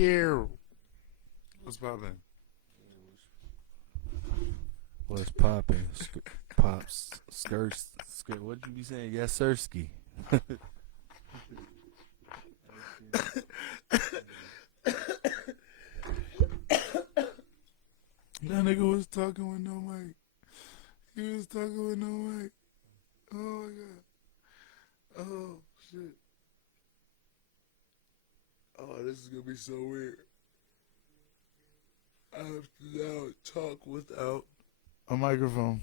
You. What's poppin'? What's poppin'? Pops, skirts, skirt. What you be saying? Yes, sirski. That nigga was talking with no mic. He was talking with no mic. Oh my god. Oh shit. Oh, this is gonna be so weird. I have to now talk without a microphone.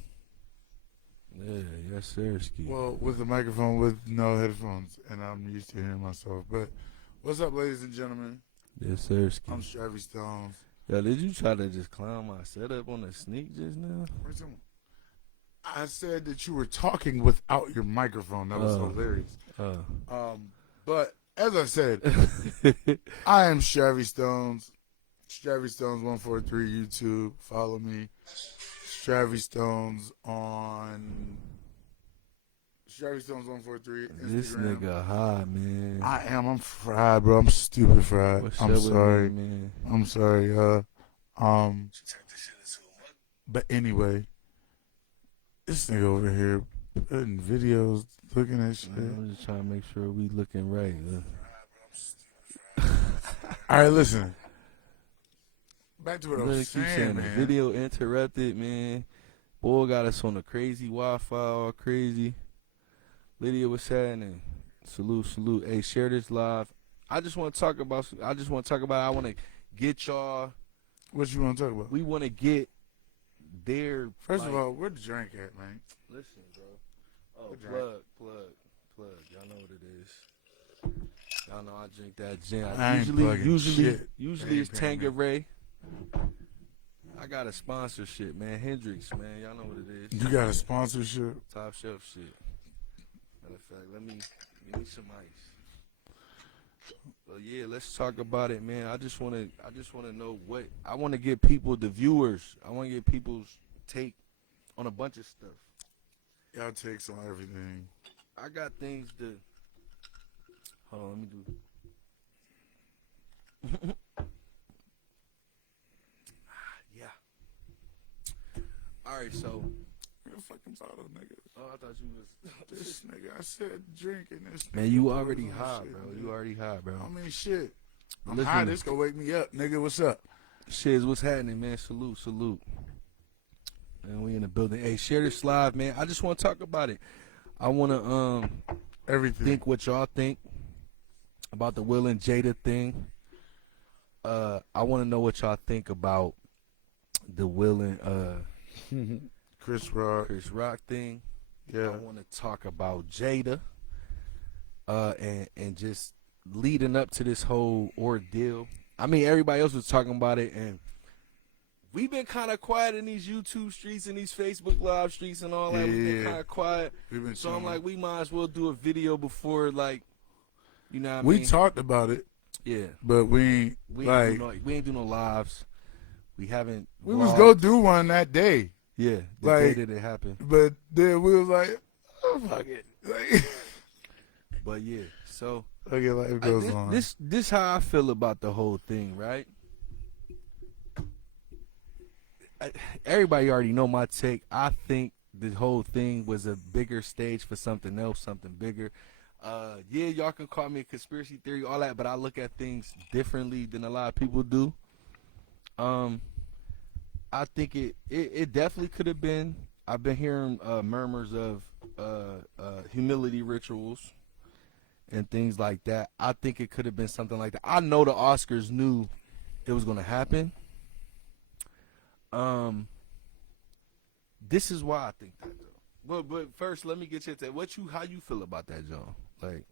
Yeah, yes, sirski. Well, with a microphone with no headphones, and I'm used to hearing myself. But what's up, ladies and gentlemen? Yes, sirski. I'm Stravy Stones. Yo, did you try to just clown my setup on the sneak just now? I said that you were talking without your microphone. That was hilarious. But as I said, I am Stravy Stones. Stravy Stones 143 YouTube. Follow me. Stravy Stones on Stravy Stones 143 Instagram. This nigga high, man. I am. I'm fried, bro. I'm stupid fried. What's I'm up with sorry. me, man? I'm sorry. But anyway, this nigga over here putting videos, looking at shit. I'm just trying to make sure we looking right. All right, listen. Back to what I was saying, The man. video interrupted, man. Boy got us on the crazy Wi-Fi, all crazy. Lydia, what's happening? Salute. Hey, share this live. I just want to talk about. I want to get y'all. What you want to talk about? We want to get their. First of all, where the drink at, man? Listen, bro. Oh, plug. Y'all know what it is. Y'all know I drink that gin. Usually it's Tanqueray. I got a sponsorship, man. Hendrix, man. Y'all know what it is. You got a sponsorship? Top shelf shit. Matter of fact, give me some ice. Well, yeah, let's talk about it, man. I just wanna know what I wanna get people, the viewers. I wanna get people's take on a bunch of stuff. Y'all takes on everything. I got things to. Hold on, let me do. Yeah. All right, so. You're a fucking bottle, nigga. Oh, I thought you was. This nigga, I said drinking this. Man, you already high, bro. You already high, bro. I mean, shit. I'm high. This gonna wake me up, nigga. What's up? Shiz, what's happening, man? Salute. And we in the building. Hey, share this live, man. I just want to talk about it. I want to everything. Think what y'all think about the Will and Jada thing. I want to know what y'all think about the Will and Chris Rock thing. Yeah. I want to talk about Jada and just leading up to this whole ordeal. I mean, everybody else was talking about it, and we've been kind of quiet in these YouTube streets and these Facebook Live streets and all that. We've been kind of quiet. So I'm like, we might as well do a video before, like, you know what I mean? We talked about it. Yeah. But we ain't do no lives. We haven't. We was go do one that day. Yeah, the day that it happened. But then we was like, oh, fuck it. But yeah, so okay, life goes on. This how I feel about the whole thing, right? Everybody already know my take. I think the whole thing was a bigger stage for something else, something bigger. Yeah, y'all can call me a conspiracy theory, all that, but I look at things differently than a lot of people do. I think it definitely could have been. I've been hearing murmurs of humility rituals and things like that. I think it could have been something like that. I know the Oscars knew it was going to happen. This is why I think that, though. But first, let me get you to how you feel about that, John? Like,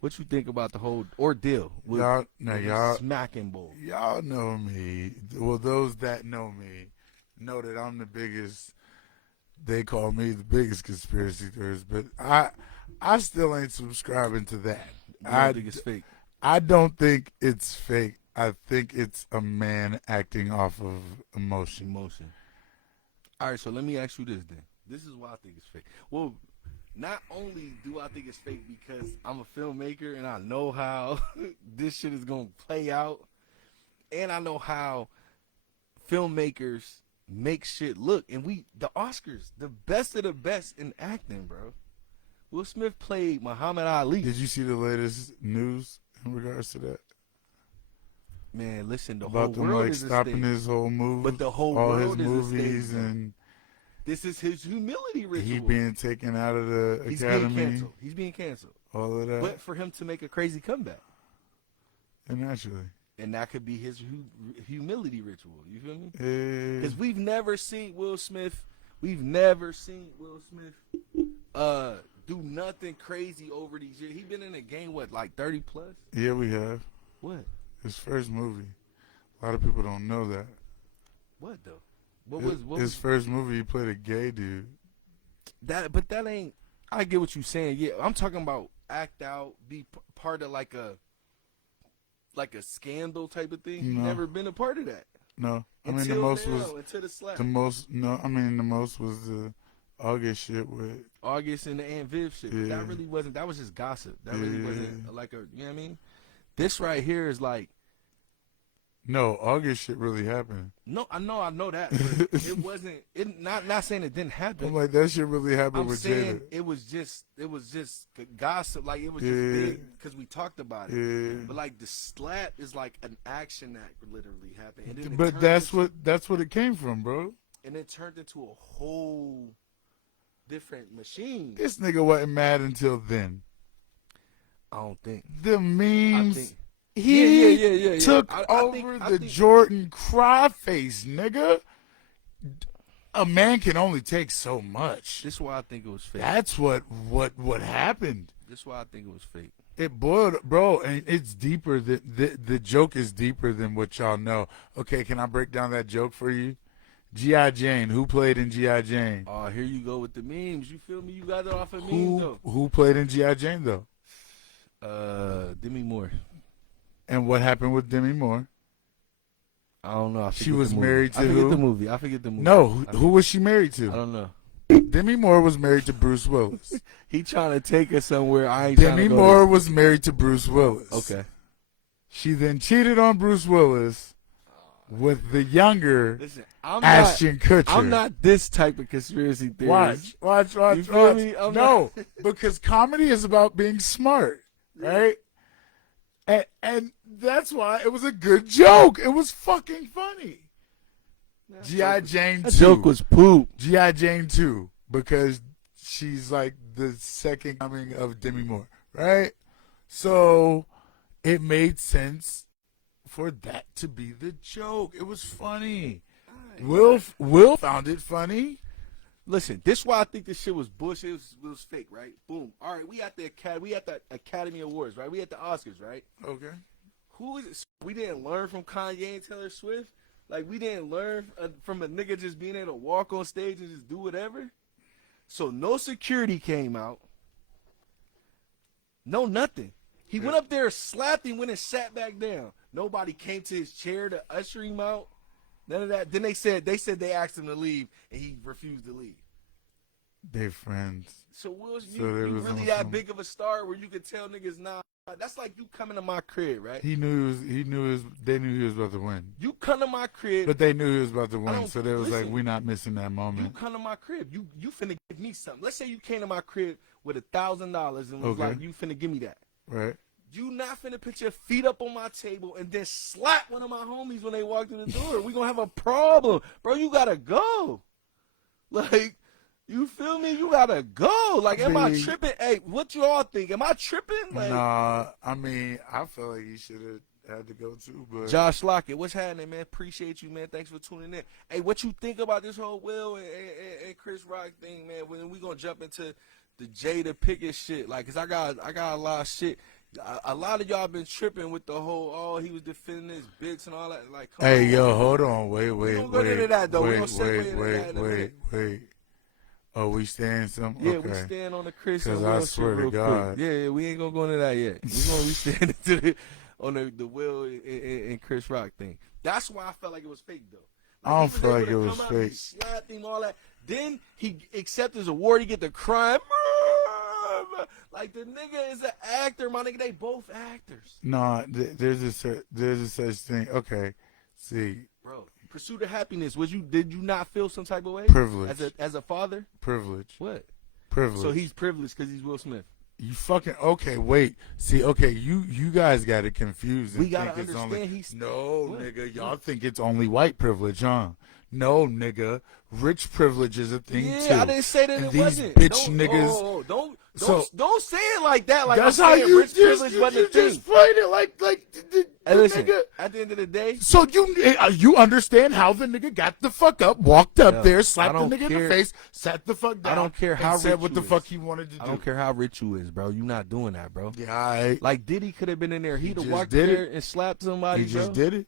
what you think about the whole ordeal with y'all smacking bull? Y'all know me. Well, those that know me know that I'm the biggest. They call me the biggest conspiracy theorist, but I still ain't subscribing to that. I think it's fake. I don't think it's fake. I think it's a man acting off of emotion. All right, so let me ask you this then. This is why I think it's fake. Well, not only do I think it's fake because I'm a filmmaker and I know how this shit is going to play out, and I know how filmmakers make shit look. And the Oscars, the best of the best in acting, bro. Will Smith played Muhammad Ali. Did you see the latest news in regards to that? Man, listen, the About whole them world like is stopping his whole movie, but the whole all world his is movies, a stage, and this is his humility ritual. he being taken out of the academy. He's being canceled. All of that. But for him to make a crazy comeback. And naturally. And that could be his humility ritual. You feel me? Yeah. Because we've never seen Will Smith do nothing crazy over these years. He been in the game, what, like 30 plus? Yeah, we have. What? His first movie. A lot of people don't know that. What though? What his first movie? He played a gay dude. But that ain't. I get what you're saying. Yeah, I'm talking about act out, be part of like a scandal type of thing. He's never been a part of that. No, I mean the most until the slap. The most. No, I mean the most was the August shit with August and the Aunt Viv shit. Yeah. That really wasn't. That was just gossip. That really wasn't like a. You know what I mean? This right here is like. No, August shit really happened. No, I know that. But it wasn't. Not saying it didn't happen. I'm like that shit really happened with Jada. It was just gossip. Like it was just big because we talked about it. Yeah. But like the slap is like an action that literally happened. And then But that's what it came from, bro. And it turned into a whole different machine. This nigga wasn't mad until then. I don't think the memes. I think, He took over the Jordan cry face, nigga. A man can only take so much. This is why I think it was fake. That's what happened. This is why I think it was fake. It boiled, bro, and it's deeper. The joke is deeper than what y'all know. Okay, can I break down that joke for you? G.I. Jane. Who played in G.I. Jane? Oh, here you go with the memes. You feel me? You got it off of memes, though. Who played in G.I. Jane, though? Demi Moore. And what happened with Demi Moore? I don't know. She was married to who? I forget the movie. No, who was she married to? I don't know. Demi Moore was married to Bruce Willis. He trying to take us somewhere. Demi Moore was married to Bruce Willis. Okay. She then cheated on Bruce Willis with the younger Ashton Kutcher. I'm not this type of conspiracy theorist. Watch. You feel me? No, because comedy is about being smart, right? And that's why it was a good joke. It was fucking funny. G.I. Jane 2. That joke was poop. G.I. Jane 2, because she's like the second coming of Demi Moore, right? So it made sense for that to be the joke. It was funny. Will found it funny. Listen, this is why I think this shit was bullshit. It was fake, right? Boom. All right, we at the Academy Awards, right? We at the Oscars, right? Okay. Who is it? We didn't learn from Kanye and Taylor Swift. Like, we didn't learn from a nigga just being able to walk on stage and just do whatever. So no security came out. No nothing. He went up there, slapped him, went and sat back down. Nobody came to his chair to usher him out. None of that. Then they said they asked him to leave, and he refused to leave. They friends. So Will, you really that big of a star where you could tell niggas nah? That's like you coming to my crib, right? They knew he was about to win. You come to my crib, but they knew he was about to win, so they was like, "We not missing that moment." You come to my crib, you finna give me something. Let's say you came to my crib with $1,000 and was like, "You finna give me that." Right. You not finna put your feet up on my table and then slap one of my homies when they walk through the door. We gonna have a problem, bro. You gotta go. Like, you feel me? You gotta go. Like, am I tripping? Hey, what you all think? Am I tripping? Like, nah, I mean, I feel like you should have had to go too. But Josh Lockett, what's happening, man? Appreciate you, man. Thanks for tuning in. Hey, what you think about this whole Will and Chris Rock thing, man? When we gonna jump into the Jada Pickett shit? Like, cause I got a lot of shit. A lot of y'all been tripping with the whole, he was defending his bitch and all that. Like, hey, yo, hold on, wait. Oh, we staying some? Yeah, okay. we staying on the Chris. Because I swear to God. Quick. Yeah, we ain't gonna go into that yet. We gonna be staying on the Will and Chris Rock thing. That's why I felt like it was fake, though. Like, I don't feel like it was fake. He slapped him, all that. Then he accepted his award. He get the crime. Like, the nigga is an actor, my nigga. They both actors. No, there's a such thing. Okay, See, bro. Pursuit of happiness. Did you not feel some type of way? Privilege. As a father? Privilege. What? Privilege. So he's privileged because he's Will Smith. You fucking okay? Wait, see, okay, you guys got it confused. We gotta understand he's nigga. Y'all think it's only white privilege, huh? No, nigga. Rich privilege is a thing too. I didn't say that and it these wasn't. Bitch niggas. Don't say it like that. Like that's I'm how saying you rich privilege wasn't a thing. just played it like the Listen, nigga. at the end of the day, So you understand how the nigga got the fuck up, walked up there, slapped the nigga in the face, sat the fuck down. I don't care how and said rich what the you fuck is. he wanted to do. I don't care how rich you is, bro. You not doing that, bro. Yeah, like Diddy could have been in there. He'd have just walked did there it. and slapped somebody. He just did it.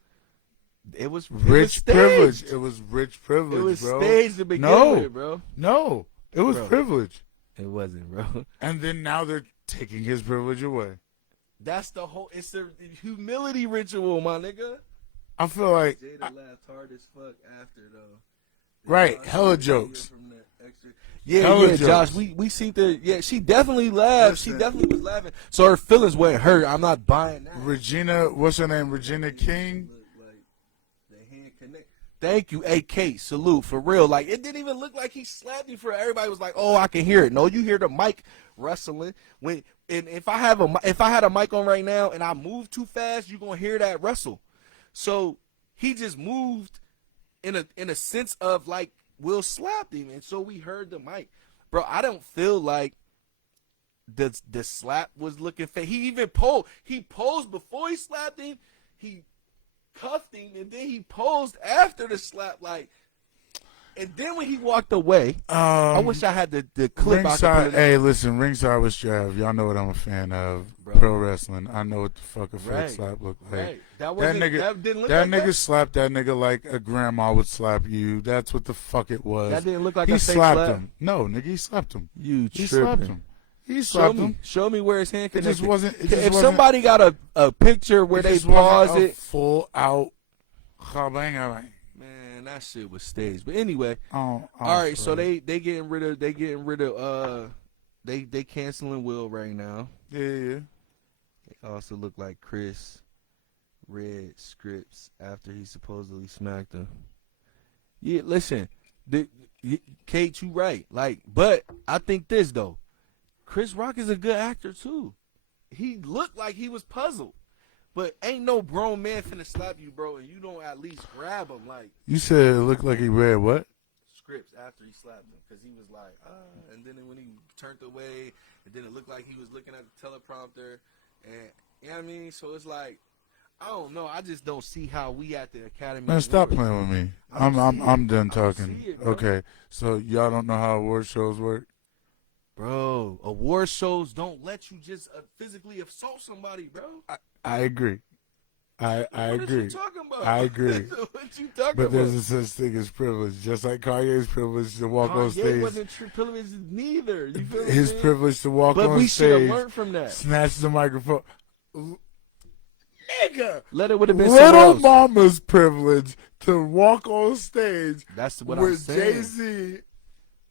It was Rich privilege. It was rich privilege, It was bro. staged to begin with, bro. No, it was Bro. privilege. It wasn't, bro. And then now they're taking his privilege away. That's the whole. It's the humility ritual, my nigga. I feel like Jada laughed hard as fuck after though. right, hella jokes. Yeah, jokes. Josh. We seen the. Yeah, she definitely laughed. Listen. She definitely was laughing. So her feelings weren't hurt. I'm not buying that. Regina, what's her name? Regina King. Thank you, AK. Salute for real. Like it didn't even look like he slapped you. For everybody was like, "Oh, I can hear it." No, you hear the mic rustling. And if I had a mic on right now and I move too fast, you are gonna hear that rustle. So he just moved in a sense of like Will slapped him, and so we heard the mic, bro. I don't feel like the slap was looking fake. He even posed. He posed before he slapped him. He cuffed him, and then he posed after the slap, like. And then when he walked away, I wish I had the clip. Ringside, hey, listen, Ringside with Strav. Y'all know what I'm a fan of. Bro. Pro wrestling. I know what the fuck a fake Right. slap look like. Right. That didn't look that like nigga that. slapped that nigga like a grandma would slap you. That's what the fuck it was. That didn't look like he a fake slapped slap. him. No, nigga, he slapped him. You He tripping. slapped him. He slapped him. Show me where his hand It connected. just wasn't. It just If wasn't, somebody got a picture where it they just wasn't pause a it, full out. Man, that shit was staged. But anyway, all right. So they getting rid of they canceling Will right now. Yeah. They also look like Chris read scripts after he supposedly smacked him. Yeah, listen, Kate, you right. Like, but I think this though, Chris Rock is a good actor too. He looked like he was puzzled. But ain't no grown man finna slap you, bro, and you don't at least grab him. Like, You said it looked like he read what? scripts after he slapped him, because he was like, and then when he turned away, and then it looked like he was looking at the teleprompter, and you know what I mean? So it's like, I don't know. I just don't see how we at the Academy. Man, stop playing with me. I'm done talking. it, Okay, so y'all don't know how award shows work? Bro, award shows don't let you just physically assault somebody, bro. I agree. I What agree. you talking about? I agree. What you talking But about? there's a such thing as privilege, just like Kanye's privilege to walk on Kanye stage. wasn't privileged neither. You feel His me? privilege to walk But on we should have stage, learned from that. snatch the microphone. Nigga, Let it would have been someone Little else. Mama's privilege to walk on stage That's what I'm with saying. Jay-Z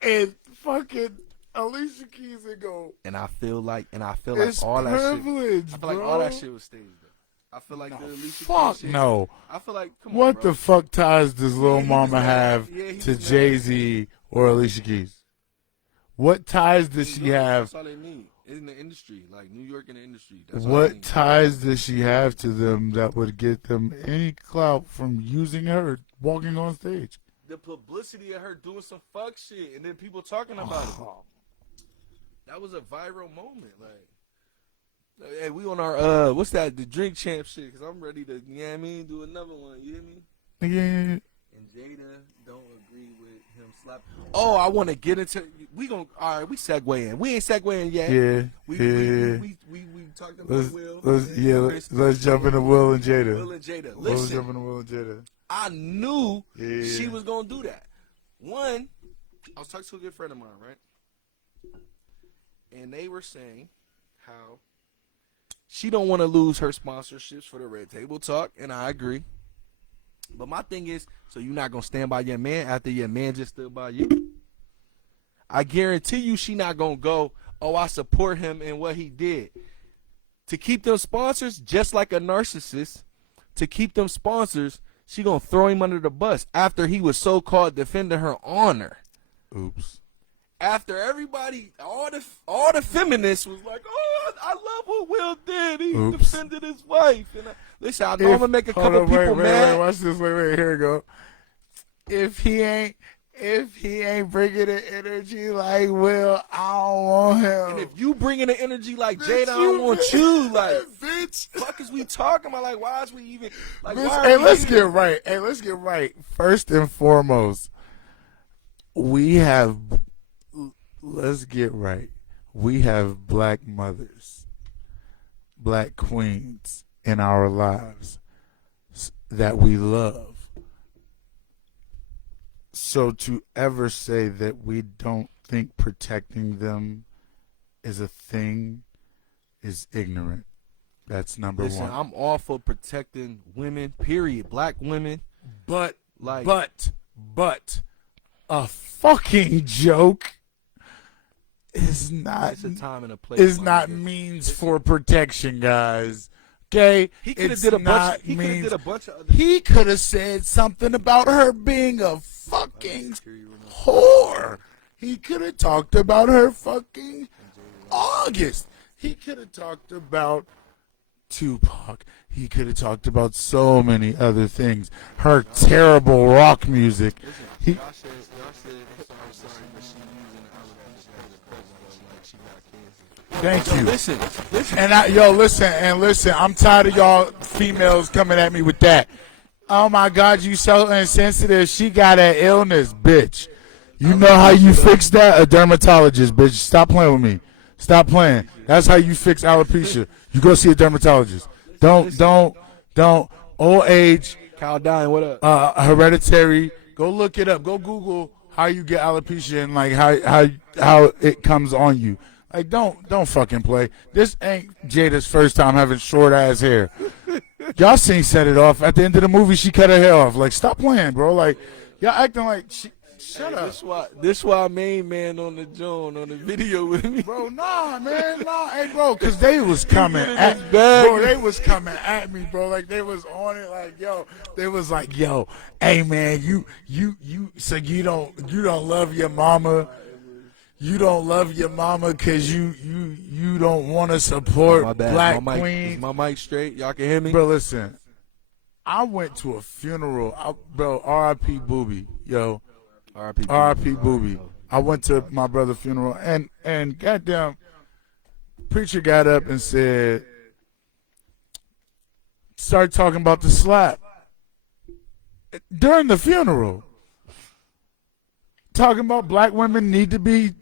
and fucking Alicia Keys and go. And I feel like It's all that shit. privilege, I feel like all that shit was staged. Though. I feel like the Alicia Fuck Keys shit. no. I feel like come on, What bro. the fuck ties does Lil he Mama was mad. have Yeah, he to was mad. Jay-Z or Alicia Keys? What ties does she have? That's all they need in the industry, like New York in the industry. That's all they What need. ties does she have to them that would get them any clout from using her walking on stage? The publicity of her doing some fuck shit, and then people talking about it. That was a viral moment. Like, hey, we on our what's that? The drink champ shit. Cause I'm ready to, you know what I mean, do another one. You hear me? Yeah. And Jada don't agree with him slapping. Oh, I want to get into. All right. We segue in. We ain't segueing yet. Yeah. We talked about Will. Let's jump into Will and Jada. Will and Jada. Let's Listen, jump into Will and Jada. I knew Yeah. she was gonna do that. One, I was talking to a good friend of mine, right? And they were saying how she don't want to lose her sponsorships for the Red Table Talk, and I agree. But my thing is, so you're not gonna stand by your man after your man just stood by you? I guarantee you, she not gonna go, oh, I support him and what he did. To keep them sponsors, just like a narcissist, to keep them sponsors, she gonna throw him under the bus after he was so-called defending her honor. Oops. After everybody, all the feminists was like, "Oh, I love what Will did. He defended his wife." And listen, I know I'm gonna make a couple people mad. Wait, watch this. Wait, here we go. If he ain't bringing the energy like Will, I don't want him. And if you bringing the energy like Jada, I don't want you. Like, bitch. Fuck is we talking about? Like, why is we even? Like, Bitch, hey, let's get right. Hey, let's get right. First and foremost, let's get right. We have black mothers, black queens in our lives that we love. So to ever say that we don't think protecting them is a thing is ignorant. That's number one. Listen, I'm all for protecting women, period. Black women. But a fucking joke is not. It's a time and a place. Is not means for protection, guys. Okay, he could have did a bunch. He could have did a bunch of other. He could have said something about her being a fucking whore. He could have talked about her fucking August. He could have talked about Tupac. He could have talked about so many other things. Her terrible rock music. He. Thank you. Listen. And listen. I'm tired of y'all females coming at me with that. Oh my God, you so insensitive. She got an illness, bitch. You know how you fix that? A dermatologist, bitch. Stop playing with me. Stop playing. That's how you fix alopecia. You go see a dermatologist. Don't. Old age. Kyle Dine, what up? Hereditary. Go look it up. Go Google how you get alopecia and like how it comes on you. Like don't fucking play. This ain't Jada's first time having short ass hair. Y'all seen Set It Off. At the end of the movie, she cut her hair off. Like, stop playing, bro. Like, y'all acting like shut up. This why main man on the video with me. Bro, nah, man. Nah, hey, bro, because they was coming at me. Bro, they was coming at me, bro. Like, they was on it like, yo. They was like, yo, hey, man, you so you don't love your mama. You don't love your mama because you don't want to support black queens. Is my mic straight? Y'all can hear me? Bro, listen. I went to a funeral. Bro, R.I.P. Booby. Yo. R.I.P. Booby. I went to my brother's funeral, and goddamn, preacher got up and said, start talking about the slap. During the funeral. Talking about black women need to be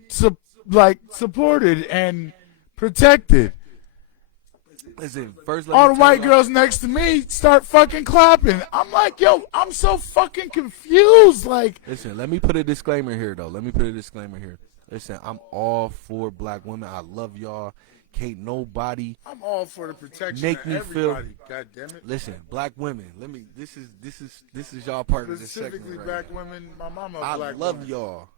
supported and protected. Listen, first all the white girls next to me start fucking clapping. I'm like, yo, I'm so fucking confused. Like, listen, let me put a disclaimer here, though. Listen, I'm all for black women. I love y'all. Can't nobody. I'm all for the protection. Make of me everybody. feel. God damn it. Listen, black women. Let me. This is y'all part of this segment. Specifically, right black now. women. My mama. I black love woman. y'all.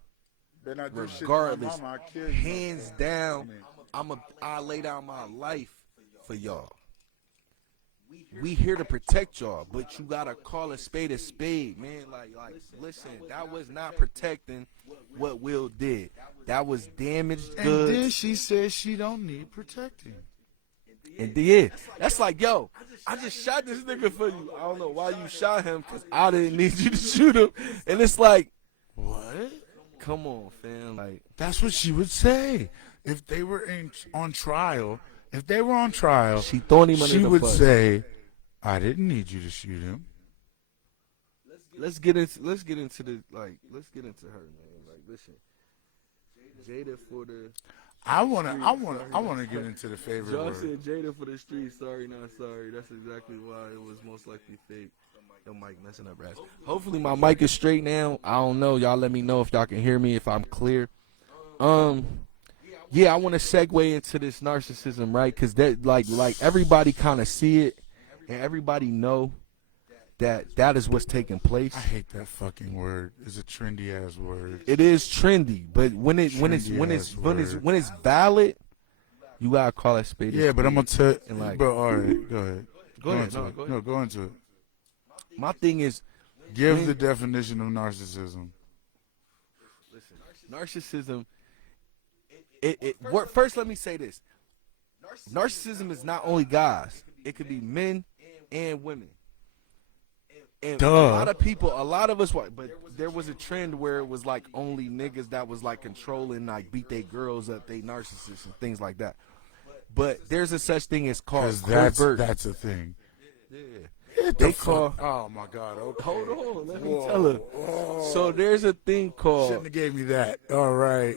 Then I do shit to Regardless, my mama, I kill you. hands down, I lay down my life for y'all. We here to protect y'all, but you gotta call a spade, man. Like, listen, that was not protecting what Will did. That was damaged goods. And then she said she don't need protecting. And then that's like, yo, I just shot this nigga for you. I don't know why you shot him, because I didn't need you to shoot him. And it's like, what? Come on, fam. Like, that's what she would say if they were on trial. If they were on trial, she throwing him under the would bus. say, "I didn't need you to shoot him." Let's get into her, man. Like, listen, Jada for the. I wanna get into the favorite Y'all word. said Jada for the street. Sorry, not sorry. That's exactly why it was most likely fake. Your mic messing up, Raz. Hopefully my mic is straight now. I don't know. Y'all let me know if y'all can hear me, if I'm clear. Yeah, I want to segue into this narcissism, right? Because that, like everybody kind of see it, and everybody know that is what's taking place. I hate that fucking word. It's a trendy ass word. It is trendy, but when it's valid, you gotta call it spade. Yeah, but I'm gonna tell. Like, bro, all right, go ahead. Go ahead. No, go into it. my thing is, Give the definition of narcissism. listen, narcissism. First, let me say this: narcissism is not only guys; it could be men and women. And a lot of people, a lot of us, but there was a trend where it was like only niggas that was like controlling, like beat their girls up, they narcissists and things like that. But there's a such thing as called covert. That's a thing. Yeah. They call. Oh my God! Okay. Hold on, let me tell her. So there's a thing called. Shouldn't have gave me that. All right.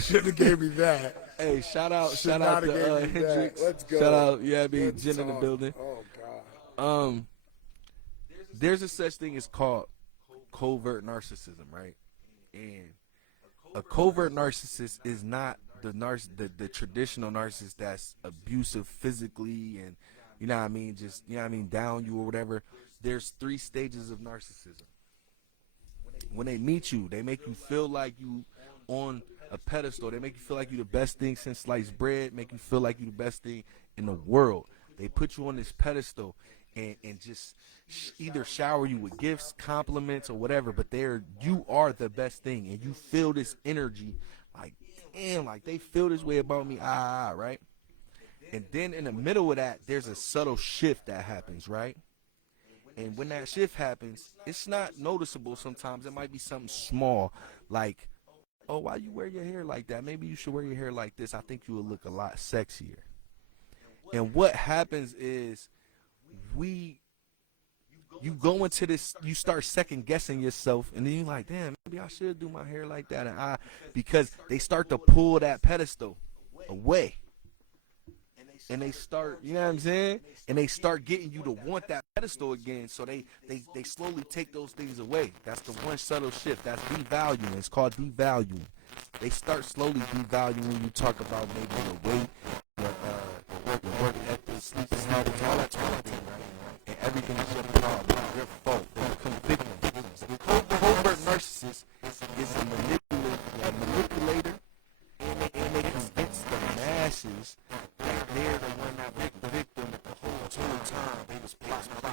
Shouldn't have gave me that. Hey, shout out to Hendrix. Let's go. Shout out, Jen in the building. Oh God. There's a such thing as called covert narcissism, right? And a covert narcissist is not the traditional narcissist that's abusive physically and just down you or whatever. There's 3 stages of narcissism. When they meet you, they make you feel like you on a pedestal. They make you feel like you the best thing since sliced bread, make you feel like you the best thing in the world. They put you on this pedestal and just either shower you with gifts, compliments, or whatever, but you are the best thing, and you feel this energy like, damn, like they feel this way about me, right? And then in the middle of that, there's a subtle shift that happens, right? And when that shift happens, it's not noticeable sometimes. It might be something small, like, oh, why you wear your hair like that? Maybe you should wear your hair like this. I think you would look a lot sexier. And what happens is you go into this, you start second guessing yourself, and then you're like, damn, maybe I should do my hair like that. Because they start to pull that pedestal away. And they start, you know what I'm saying? And they start getting you to want that pedestal again. So they slowly take those things away. That's the one subtle shift. That's devaluing. It's called devaluing. They start slowly devaluing when you talk about maybe the weight, your work ethic, sleeping habits, all that kind of thing, right? And everything is your problem, your fault. They become victims. The covert narcissist is a manipulator, and they convince the masses that they're the one that make the victim the whole time. They was plotting by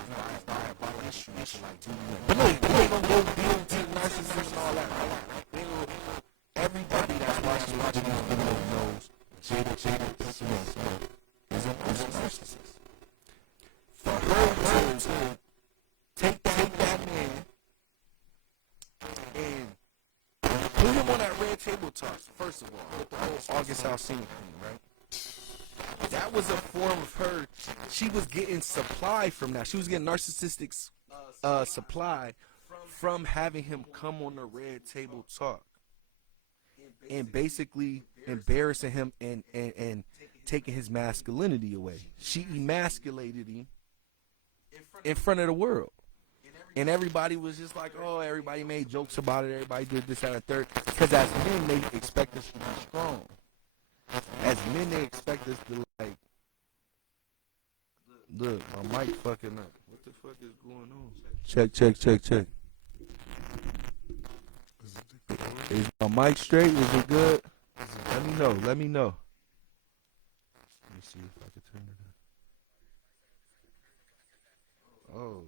issues like but no, they ain't gonna go deal with narcissists and all that. Everybody that's watching these videos knows Jada Smith is a narcissist. For her to take that man and put him on that red table talk, first of all, with the whole August Alsina thing, right? That was a form of her. She was getting supply from that. She was getting narcissistic supply from having him come on the red table talk and basically embarrassing him and taking his masculinity away. She emasculated him in front of the world. And everybody was just like, oh, everybody made jokes about it. Everybody did this, that, and third. Because as men, they expect us to be strong. As men, they expect us to, like, look, my mic fucking up. What the fuck is going on? Check. Is my mic straight? Is it good? Let me know. Let me see if I can turn it up. Oh.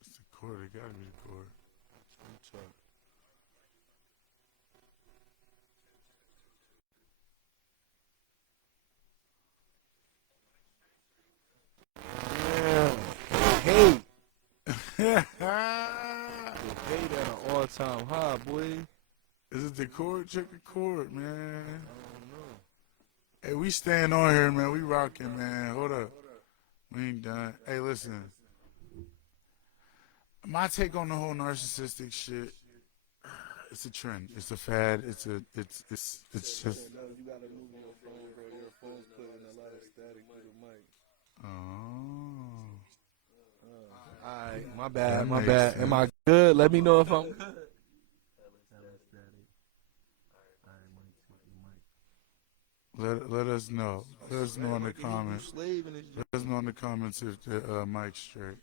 It's the cord. It gotta be the cord. Hate. Hate at an all-time high, boy. Is it the cord? Check the cord, man. I don't know. Hey, we staying on here, man. We rocking, man. Hold up. We ain't done. Hey, listen. My take on the whole narcissistic shit, it's a trend. It's a fad. It's just. You gotta move your phone, bro. Your phone's putting a lot of static through the mic. Oh. Alright, my bad. Am I good? Let me know if I'm good. Let us know. Let us know in the comments. Let us know in the comments if the mic's straight.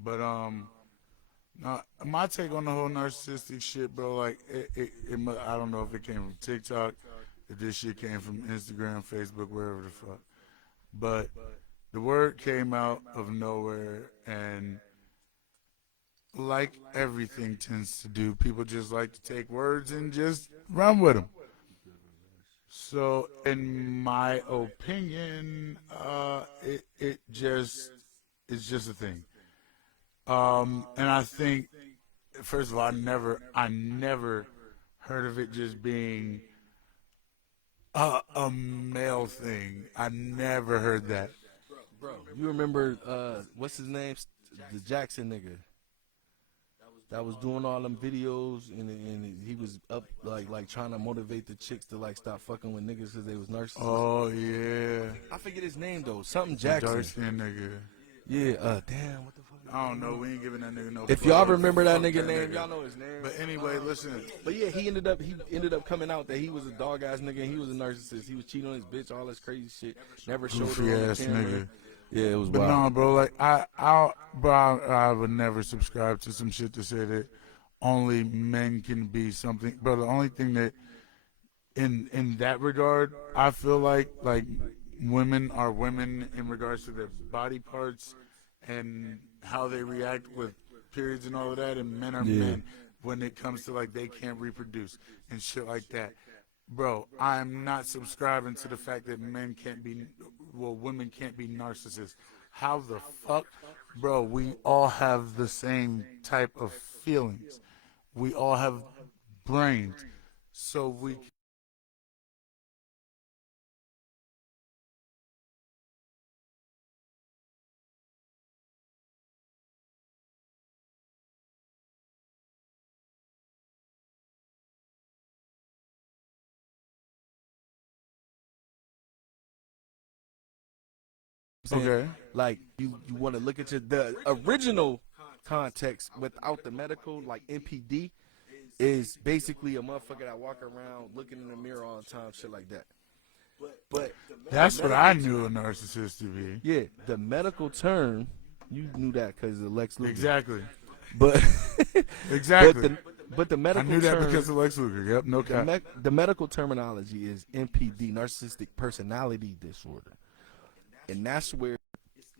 But now, my take on the whole narcissistic shit, bro, like I don't know if it came from TikTok, if this shit came from Instagram, Facebook, wherever the fuck. But The word came out of nowhere, and like everything tends to do, people just like to take words and just run with them. So, in my opinion, it just it's just a thing. And I think, first of all, I never heard of it just being a male thing. I never heard that. Bro, you remember what's his name? The Jackson nigga that was doing all them videos, and he was up like trying to motivate the chicks to like stop fucking with niggas because they was narcissists. Oh yeah, I forget his name though. Something the Jackson. dark skinned nigga. Yeah. Damn. What the fuck? I don't know. We ain't giving that nigga no. If y'all fuck. remember that Fuck nigga name, y'all know his name. But anyway, listen. But yeah, he ended up coming out that he was a dog ass nigga. And he was a narcissist. He was cheating on his bitch, all this crazy shit. Never showed Goofy her on the ass camera. nigga. Yeah, it was But wild. no, bro. Like I would never subscribe to some shit to say that only men can be something. Bro, the only thing that in that regard, I feel like women are women in regards to their body parts and how they react with periods and all of that, and men are men when it comes to like they can't reproduce and shit like that. Bro, I'm not subscribing to the fact that women can't be narcissists. How the fuck? Bro, we all have the same type of feelings. We all have brains. So we okay. Like you want to look at the original context without the medical, like NPD, is basically a motherfucker that walk around looking in the mirror all the time, shit like that. But That's what I knew a narcissist to be. yeah, the medical term, you knew that because of Lex Luger. Exactly. But Exactly. but the I medical knew that term, because of Lex Luger. Yep, no cap. the medical terminology is NPD, narcissistic personality disorder, and that's where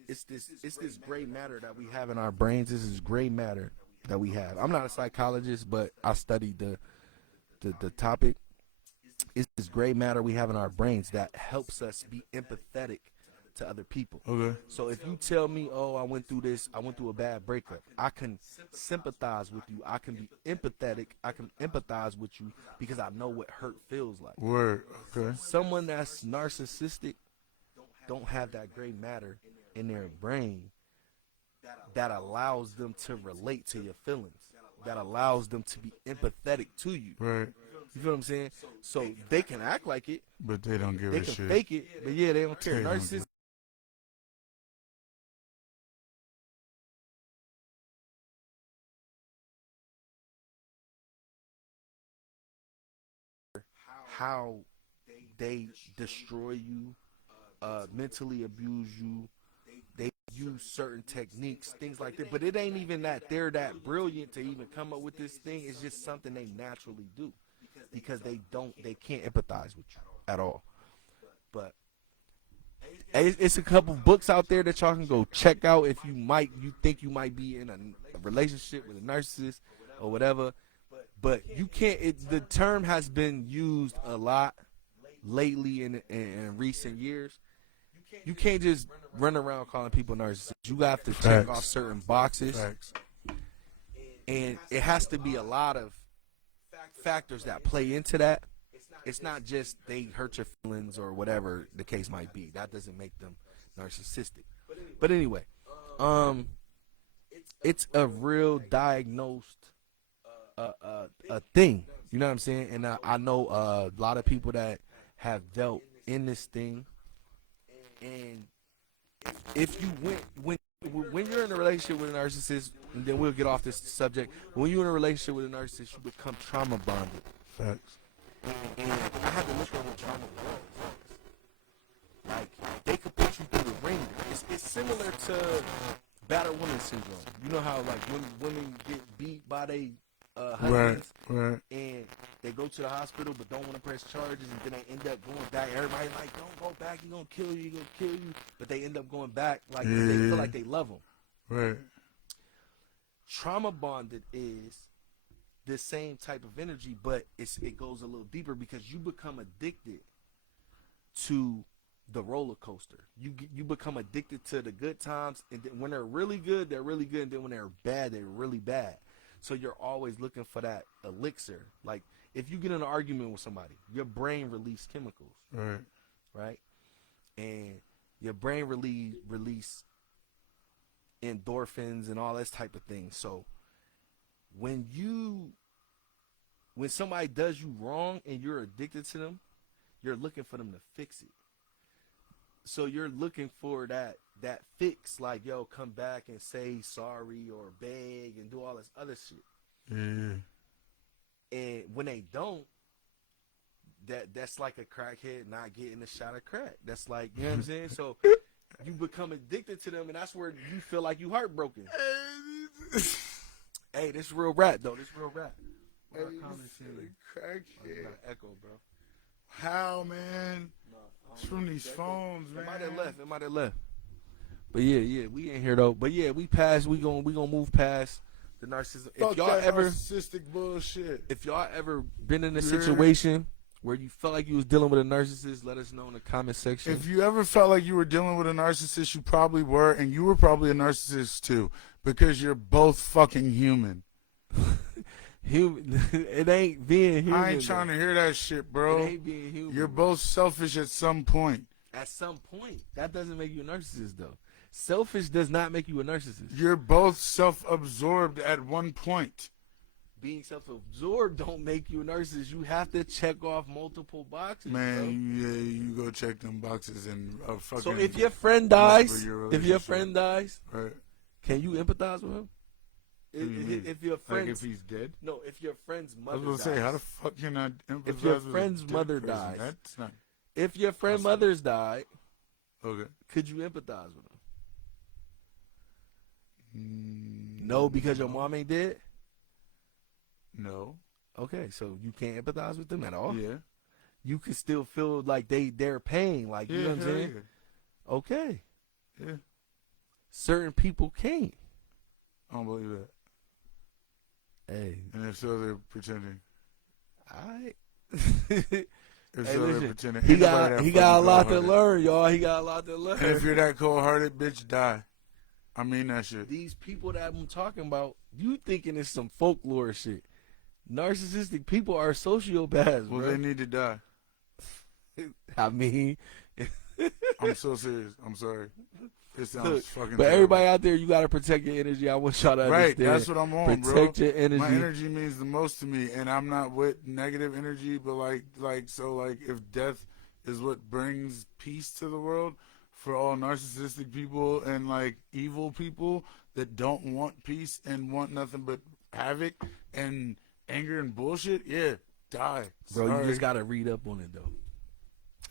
it's this gray matter that we have in our brains. This is gray matter that we have. I'm not a psychologist, but I studied the topic. It's this gray matter we have in our brains that helps us be empathetic to other people. Okay. So if you tell me, oh, I went through this, I went through a bad breakup, I can sympathize with you. I can be empathetic. I can empathize with you because I know what hurt feels like. Word. Okay. Someone that's narcissistic don't have that gray matter in their brain that allows them to relate to your feelings, that allows them to be empathetic to you. Right. You feel what I'm saying? So they can act like it, But they don't give they a can shit. fake it, but yeah, they don't care. They don't Narcissists. How they destroy you, mentally abuse you. They use certain techniques, things like that. But it ain't even that they're that brilliant to even come up with this thing. It's just something they naturally do because they can't empathize with you at all. But it's a couple books out there that y'all can go check out if you think you might be in a relationship with a narcissist or whatever. But you can't. The term has been used a lot lately in recent years. You can't just run around calling people narcissists. You have to check off certain boxes, Facts. and it has to be a lot of factors that play into that. It's not just they hurt your feelings or whatever the case might be. That doesn't make them narcissistic. But anyway, it's a real diagnosed a thing. You know what I'm saying? And I know a lot of people that have dealt in this thing. And if you when you're in a relationship with a narcissist, and then we'll get off this subject. When you're in a relationship with a narcissist, you become trauma bonded. Facts. And I had to look at what trauma was. Like they could put you through the ringer. It's similar to battered woman syndrome. You know how like when women get beat by husbands, right. and they go to the hospital but don't want to press charges, and then they end up going back. Everybody like, don't go back, he's gonna kill you, he's gonna kill you. But they end up going back, like, 'cause they feel like they love him. Right. Trauma bonded is the same type of energy, but it goes a little deeper because you become addicted to the roller coaster. You become addicted to the good times, and then when they're really good, and then when they're bad, they're really bad. So you're always looking for that elixir. Like, if you get in an argument with somebody, your brain release chemicals, right? And your brain release endorphins and all this type of thing. So when somebody does you wrong and you're addicted to them, you're looking for them to fix it. So you're looking for that fix, like, yo, come back and say sorry or beg and do all this other shit. And when they don't, that's like a crackhead not getting a shot of crack. That's like, you know what I'm saying? So you become addicted to them, and that's where you feel like you heartbroken. Hey, this real rap, though. This real rap. Hey, crackhead. Echo, bro. How, man? It's from these phones, man. It might have left. But yeah, we ain't here though. But yeah, we gonna move past the narcissism. Fuck If y'all that ever narcissistic bullshit. If y'all ever been in a situation where you felt like you was dealing with a narcissist, let us know in the comment section. If you ever felt like you were dealing with a narcissist, you probably were, and you were probably a narcissist too, because you're both fucking human. It ain't being human. I ain't trying to hear that shit, bro. It ain't being human. You're both selfish at some point. At some point. That doesn't make you a narcissist, though. Selfish does not make you a narcissist. You're both self-absorbed at one point. Being self-absorbed don't make you a narcissist. You have to check off multiple boxes, man, bro. Yeah, you go check them boxes and fucking. So if your friend dies, right, can you empathize with him? If your friend, like if he's dead? No, if your friend's mother dies. I was going to say, how the fuck can I empathize if your with friend's mother person? dies? That's not. If your friend's mother's died, okay, could you empathize with him? No, because your mom ain't dead? No. Okay, so you can't empathize with them at all? Yeah. You can still feel like they're paying, like, you know what I'm saying? Yeah. Okay. Yeah. Certain people can't. I don't believe that. Hey. And if so, they're pretending. Alright. If so, they're pretending. He got a lot to learn, y'all. He got a lot to learn. And if you're that cold-hearted, bitch, die. I mean that shit. These people that I'm talking about, you thinking it's some folklore shit. Narcissistic people are sociopaths, well, bro. they need to die. I mean, I'm so serious. I'm sorry. It sounds fucking. But terrible. everybody out there, you gotta protect your energy. I want y'all to understand. Right, that's what I'm on, bro. Protect your energy. My energy means the most to me, and I'm not with negative energy. But like, if death is what brings peace to the world for all narcissistic people and like evil people that don't want peace and want nothing but havoc and anger and bullshit, yeah, die. Bro, Sorry. you just gotta read up on it though.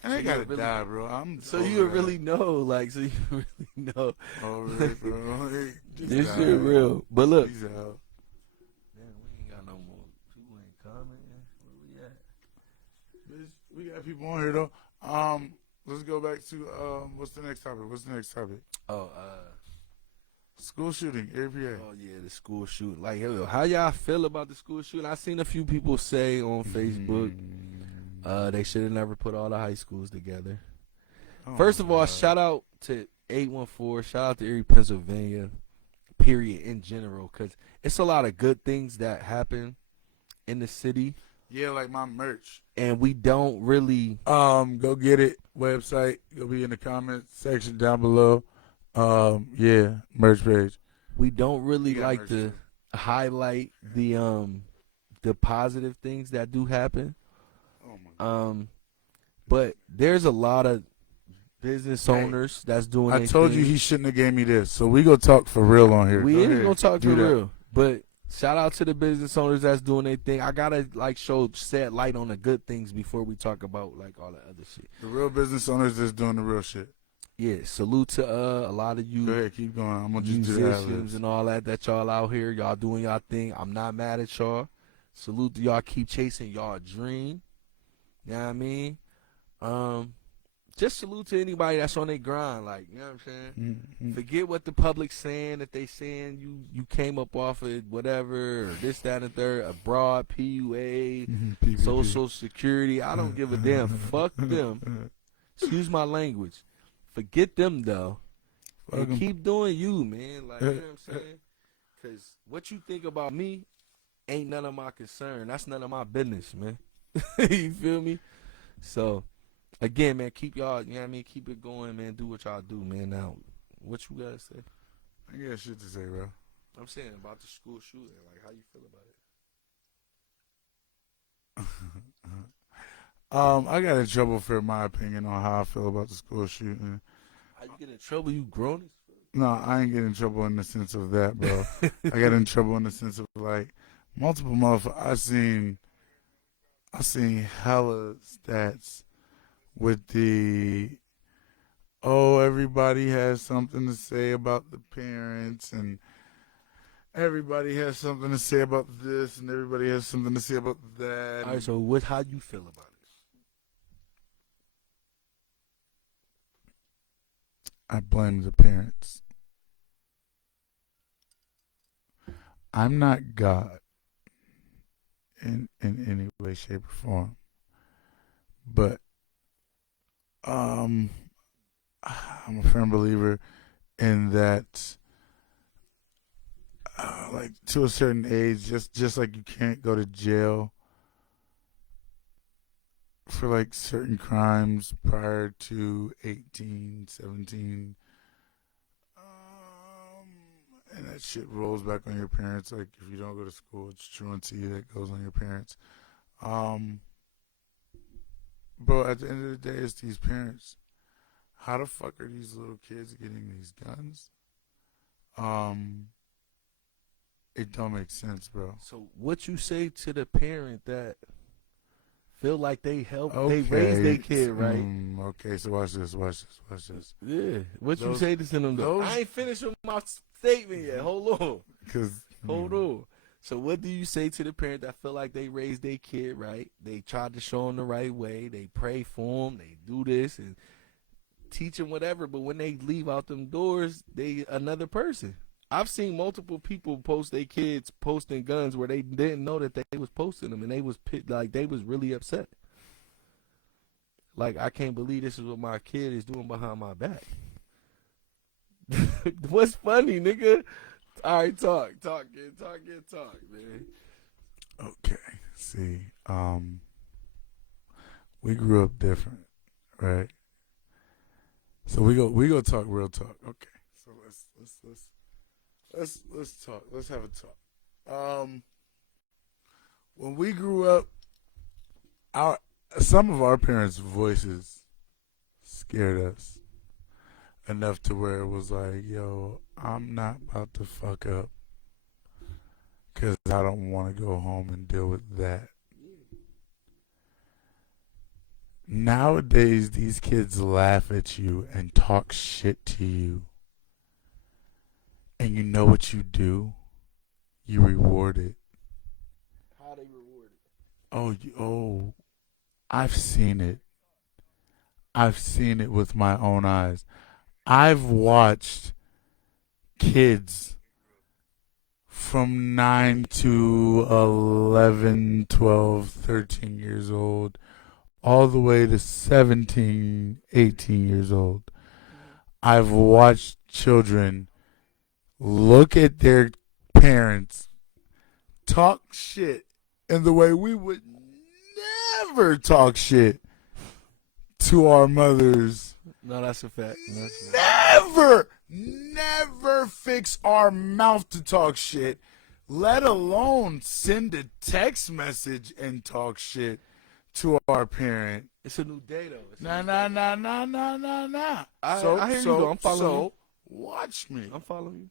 And I gotta die, bro. So you really know, like, so you really know. Oh, really, bro? This shit real. But look. Peace out. Man, we ain't got no more. People ain't commenting. Where we at? Bitch, we got people on here though. Let's go back to what's the next topic? Oh, school shooting, Erie, PA. Oh yeah, the school shooting. Like, how y'all feel about the school shooting? I seen a few people say on Facebook, they should have never put all the high schools together. Oh, First of all, shout out to 814. Shout out to Erie, Pennsylvania. Period, in general, because it's a lot of good things that happen in the city. Yeah, like my merch. And we don't really go get it. Website. It'll be in the comments section down below. Yeah, merch page. We don't really like to highlight the positive things that do happen. Oh my God. But there's a lot of business owners that's doing. I told you he shouldn't have gave me this, so we go talk for real on here. We ain't gonna talk for real, but shout out to the business owners that's doing their thing. I gotta shed light on the good things before we talk about like all the other shit. The real business owners that's doing the real shit. Yeah, salute to a lot of you. Go ahead, keep going. I'm gonna just musicians and all that y'all out here. Y'all doing y'all thing. I'm not mad at y'all. Salute to y'all. Keep chasing y'all dream. You know what I mean? Just salute to anybody that's on their grind. Like, you know what I'm saying? Mm-hmm. Forget what the public's saying, that they saying you came up off of whatever, or this, that, and the third, abroad, PUA, PPP. Social Security. I don't give a damn. Fuck them. Excuse my language. Forget them, though. Fuck 'em. Keep doing you, man. Like, you know what I'm saying? Because what you think about me ain't none of my concern. That's none of my business, man. You feel me? So, again, man, keep y'all, you know what I mean? Keep it going, man. Do what y'all do, man. Now, what you gotta say? I got shit to say, bro. I'm saying about the school shooting. Like, how you feel about it? I got in trouble for my opinion on how I feel about the school shooting. How you get in trouble? You grown as fuck? No, I ain't getting in trouble in the sense of that, bro. I got in trouble in the sense of like multiple motherfuckers. I seen hella stats with everybody has something to say about the parents, and everybody has something to say about this, and everybody has something to say about that. All right, so how you feel about it? I blame the parents. I'm not God in any way, shape, or form. But I'm a firm believer in that like to a certain age, just like you can't go to jail for like certain crimes prior to 18, 17, and that shit rolls back on your parents. Like if you don't go to school, it's truancy that goes on your parents. But at the end of the day, it's these parents. How the fuck are these little kids getting these guns? It don't make sense, bro. So what you say to the parent that feel like they help, Okay. they raise their kid, right? Okay, so watch this. Yeah. What you Those- say to them though? those- I ain't finished with my statement yet. Hold on. Hold on. on. So what do you say to the parent that feel like they raised their kid right? They tried to show them the right way. They pray for them. They do this and teach them whatever. But when they leave out them doors, they another person. I've seen multiple people post their kids posting guns where they didn't know that they was posting them, and they was they was really upset. Like, I can't believe this is what my kid is doing behind my back. What's funny, nigga? All right, talk, man. Okay. See, we grew up different, right? So we go talk real talk. Okay. So let's talk. Let's have a talk. When we grew up, some of our parents' voices scared us enough to where it was like, yo, I'm not about to fuck up because I don't want to go home and deal with that. Nowadays, these kids laugh at you and talk shit to you. And you know what you do? You reward it. How they reward it? Oh, I've seen it. I've seen it with my own eyes. I've watched kids from 9 to 11, 12, 13 years old, all the way to 17, 18 years old. I've watched children look at their parents, talk shit in the way we would never talk shit to our mothers. No, that's a fact. Never fix our mouth to talk shit, let alone send a text message and talk shit to our parent. It's a new day, though. Nah. I hear you, though. I'm following you. Watch me. I'm following you.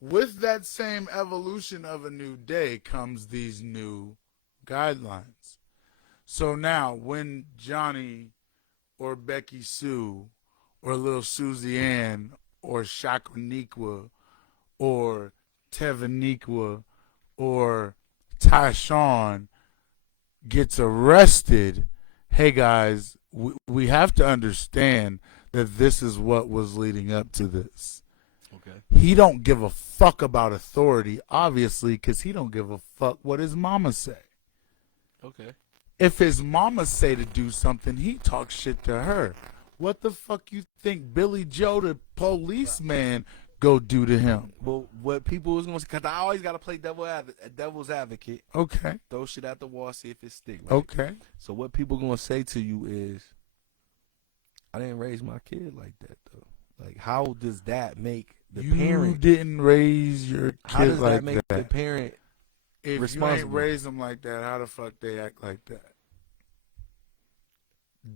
With that same evolution of a new day comes these new guidelines. So now when Johnny or Becky Sue or little Susie Ann or Shakuniqua or Tevaniqua or Tyshawn gets arrested, hey guys, we have to understand that this is what was leading up to this. Okay. He don't give a fuck about authority, obviously, because he don't give a fuck what his mama say. Okay. If his mama say to do something, he talks shit to her. What the fuck you think Billy Joe, the policeman, go do to him? Well, what people was gonna say, because I always gotta play devil's advocate. Okay. Throw shit at the wall, see if it stick. Right? Okay. So what people gonna say to you is, I didn't raise my kid like that though. Like, how does that make the parent? You didn't raise your kid how does like that make the parent if responsible? you ain't raised them like that, how the fuck they act like that?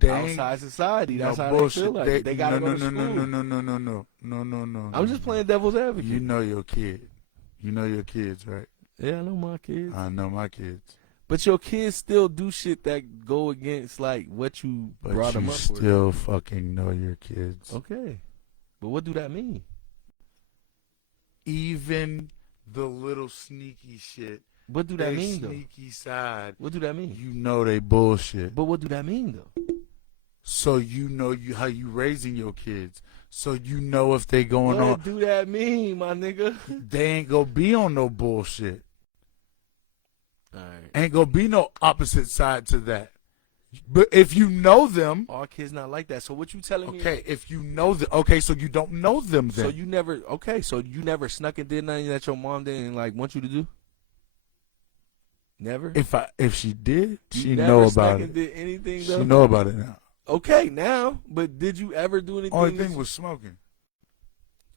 They Outside society, that's how bullshit. they feel like. They gotta go to school. No. I'm just playing devil's advocate. You know your kid. You know your kids, right? Yeah, I know my kids. I know my kids. But your kids still do shit that go against like what you brought them up for. But you still fucking know your kids. Okay. But what do that mean? Even the little sneaky shit. What do that mean though? Sneaky side. What do that mean? You know they bullshit. But what do that mean though? So you know how you raising your kids. So you know if they going on. What do that mean, my nigga? They ain't gonna be on no bullshit. All right. Ain't gonna be no opposite side to that. But if you know them, All kids not like that. So what you telling me? okay. If you know them, okay. So you don't know them then. So you never So you never snuck and did nothing that your mom didn't like want you to do. Never. If she did, You she never know snuck about and it. did anything though? She know about it now. Okay, now, but did you ever do anything? Only thing was smoking.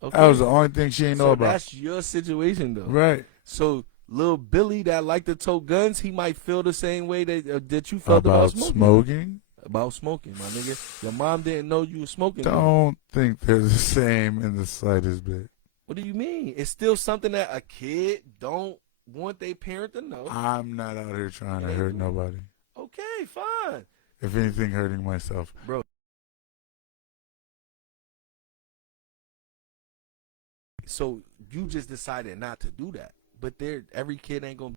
Okay. That was the only thing she ain't know So about. that's your situation though, Right. So little Billy that like to tote guns, he might feel the same way that you felt about smoking. About smoking, my nigga. Your mom didn't know you were smoking. Don't think they're the same in the slightest bit. What do you mean? It's still something that a kid don't want their parent to know. I'm not out here trying to Yeah, hurt you- nobody. Okay, fine. If anything, hurting myself. Bro. So you just decided not to do that. But every kid ain't gonna.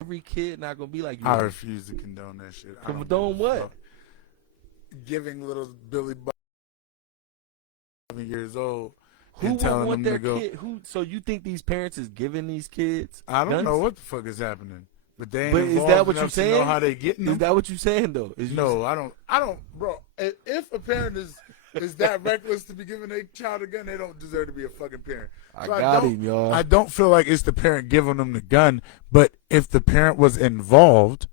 Every kid not gonna be like you. I refuse to condone that shit. I don't Condone give a what? fuck. Giving little Billy 7 years old Who and would telling want them their to go. kid? So you think these parents is giving these kids? I don't guns? know what the fuck is happening, but they ain't But is involved that what enough you to saying? know how they getting them. Is that what you saying though? Is you No, I don't, bro. If a parent is that reckless to be giving their child a gun, they don't deserve to be a fucking parent. I So got don't- him, y'all. I don't feel like it's the parent giving them the gun, but if the parent was involved,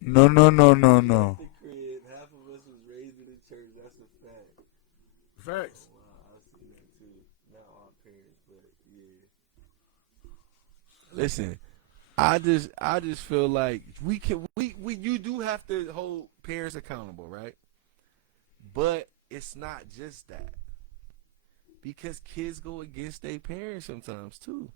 no. The crib, half of us was raised in the church. That's a fact. Facts. Wow, I've seen that too. Not all parents, but yeah. Listen, I just feel like you do have to hold parents accountable, right? But it's not just that. Because kids go against their parents sometimes too.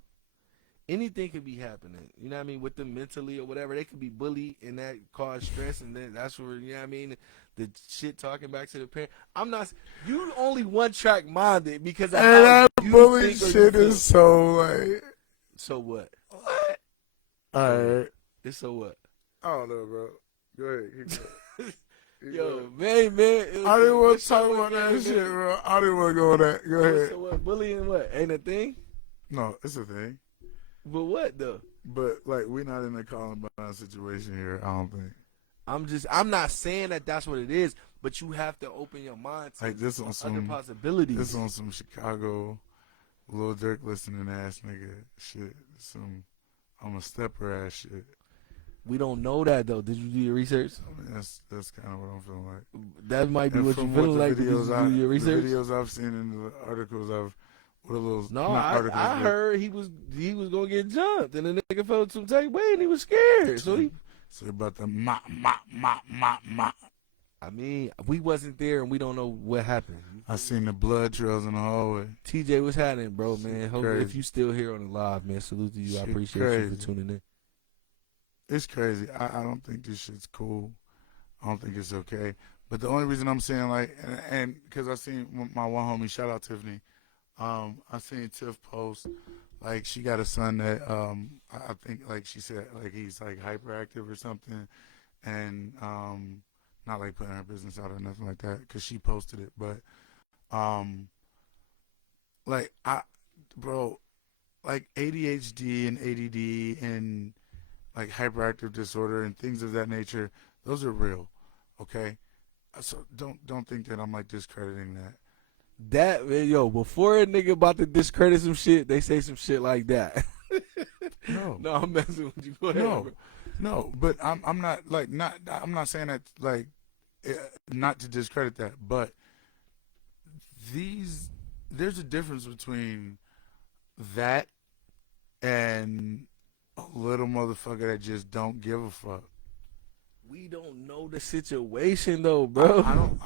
Anything could be happening, you know what I mean, with them mentally or whatever. They could be bullied and that cause stress, and then that's where, you know what I mean, the shit talking back to the parent. I'm not, you only one track minded because of And how that you bully think or you shit feel. is so like. So what? Alright. It's so what? I don't know, bro. Go ahead. Keep going. Keep Yo, going. man. I didn't want to so talk what, about that man, shit, man? bro. I didn't want to go on that. Go ahead. So what? Bullying what? Ain't a thing? No, it's a thing. But what though? But, like, we're not in a Columbine situation here, I don't think. I'm not saying that that's what it is, but you have to open your mind to Like, this on other some, possibilities. this on some Chicago, Lil Durk listening ass nigga shit. Some, I'm a stepper ass shit. We don't know that though. Did you do your research? I mean, that's kind of what I'm feeling like. That might be And what you from feeling the like. Did you do your research? The videos I've seen in the articles what are those? No, not I articles, heard he was gonna get jumped, and the nigga felt some type of way, and he was scared. So about the ma. I mean, we wasn't there, and we don't know what happened. I seen the blood trails in the hallway. TJ, what's happening, bro, man? Hope crazy. if you still here on the live, man, salute to you. I Shit appreciate you crazy. for tuning in. It's crazy. I don't think this shit's cool. I don't think it's okay. But the only reason I'm saying like, and because I seen my one homie, shout out Tiffany. I seen Tiff post like she got a son that I think like she said like he's like hyperactive or something, and not like putting her business out or nothing like that because she posted it, but um like bro, like ADHD and ADD and like hyperactive disorder and things of that nature, those are real, okay? So don't think that I'm like discrediting that. That yo, before a nigga about to discredit some shit, they say some shit like that. No, No, I'm messing with you. Go ahead, no, bro. no. But I'm not like not. I'm not saying that like not to discredit that, but these there's a difference between that and a little motherfucker that just don't give a fuck. We don't know the situation though, bro. I don't.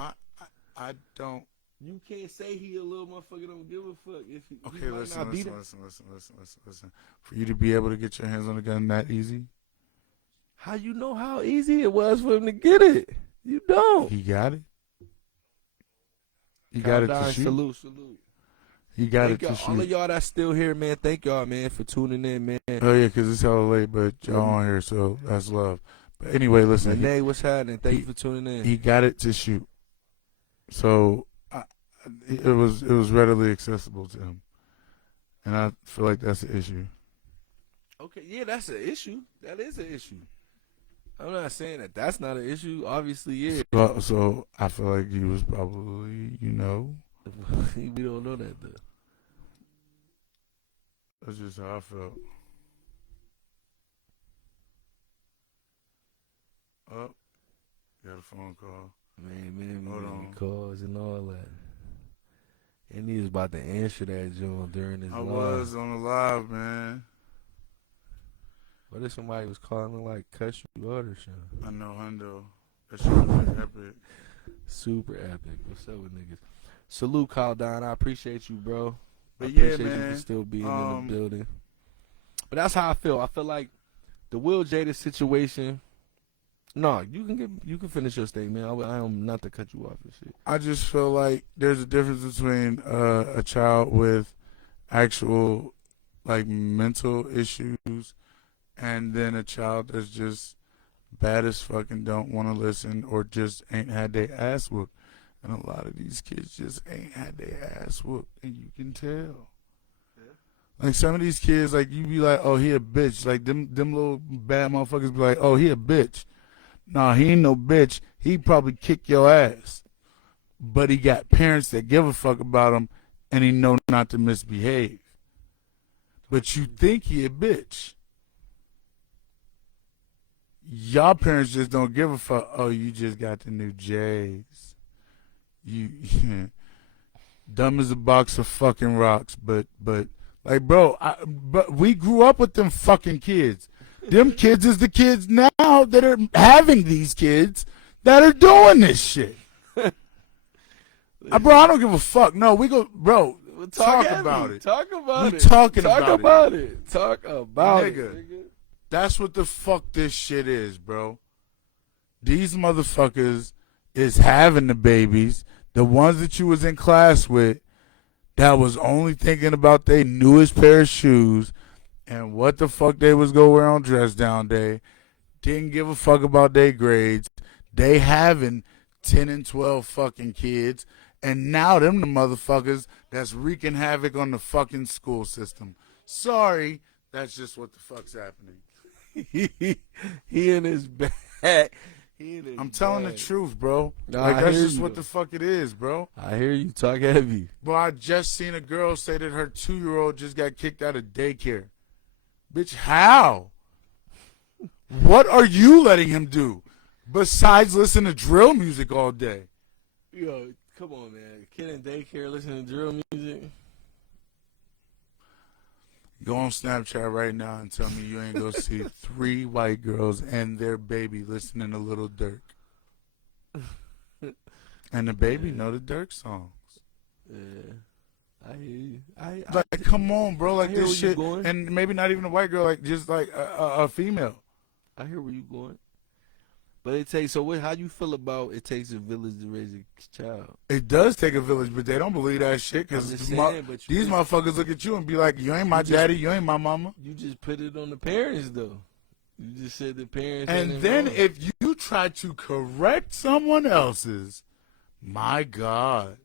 I don't. You can't say he a little motherfucker don't give a fuck if he Okay, might not be there. listen. For you to be able to get your hands on a gun that easy, How you know how easy it was for him to get it? You don't. he got it. He got it to shoot. Salute. He got Thank it to y'all, all of shoot. y'all that's still here, man. Thank y'all, man, for tuning in, man. Oh yeah, because it's hella late, but y'all on here, so that's love. But anyway, listen. Renee, what's happening? Thank you for tuning in. He got it to shoot, so it was readily accessible to him, and I feel like that's the issue. Okay, yeah, that's an issue. That is an issue. I'm not saying that that's not an issue. Obviously, yeah. So I feel like he was probably, We don't know that, though. that's just how I felt. Oh, got a phone call. Man, Hold we on. getting calls and all that. And he was about to answer that joint during his I live. was on the live, man. What if somebody was calling like cuss you out or something? I know, Hundo. That shit was epic. Super epic. What's up with niggas? Salute, Caldon. I appreciate you, bro. But I yeah, appreciate you man, for still being in the building. But that's how I feel. I feel like the Will Jada situation. No, you can finish your statement. I am not to cut you off and shit. I just feel like there's a difference between a child with actual like mental issues and then a child that's just bad as fuck and don't want to listen or just ain't had their ass whooped. And a lot of these kids just ain't had their ass whooped, and you can tell. Yeah. Like some of these kids, like you be like, oh, he a bitch. Like them little bad motherfuckers be like, oh, he a bitch. Nah, he ain't no bitch. He probably kick your ass. But he got parents that give a fuck about him, and he know not to misbehave. But you think he a bitch. Y'all parents just don't give a fuck. Oh, you just got the new J's. You dumb as a box of fucking rocks. But like, bro, but we grew up with them fucking kids. Them kids is the kids now that are having these kids that are doing this shit. Bro, I don't give a fuck. No, we go, bro. Talk about it. Talk about We it. talking Talk about about it. Talk about it. Nigga. Nigga. That's what the fuck this shit is, bro. These motherfuckers is having the babies, the ones that you was in class with, that was only thinking about their newest pair of shoes and what the fuck they was gonna wear on dress down day. Didn't give a fuck about their grades. They having 10 and 12 fucking kids, and now them the motherfuckers that's wreaking havoc on the fucking school system. Sorry, that's just what the fuck's happening. He in his bag. I'm telling the truth, bro. Nah, like I that's hear just you, what though. the fuck it is, bro. I hear you talk heavy. Bro, I just seen a girl say that her 2-year-old just got kicked out of daycare. Bitch, how? What are you letting him do besides listen to drill music all day? Yo, come on, man. Kid in daycare listening to drill music. Go on Snapchat right now and tell me you ain't gonna see 3 white girls and their baby listening to Little Dirk. And the baby know the Dirk songs. Yeah, I hear you. Like, come on, bro. Like, I hear this where you shit. going. And maybe not even a white girl, like, just like a female. I hear where you going. But it takes. So what? How you feel about it takes a village to raise a child? It does take a village, but they don't believe that shit because these motherfuckers look at you and be like, "You ain't my daddy, you ain't my mama." You just put it on the parents, though. You just said the parents. And then if you try to correct someone else's, my God.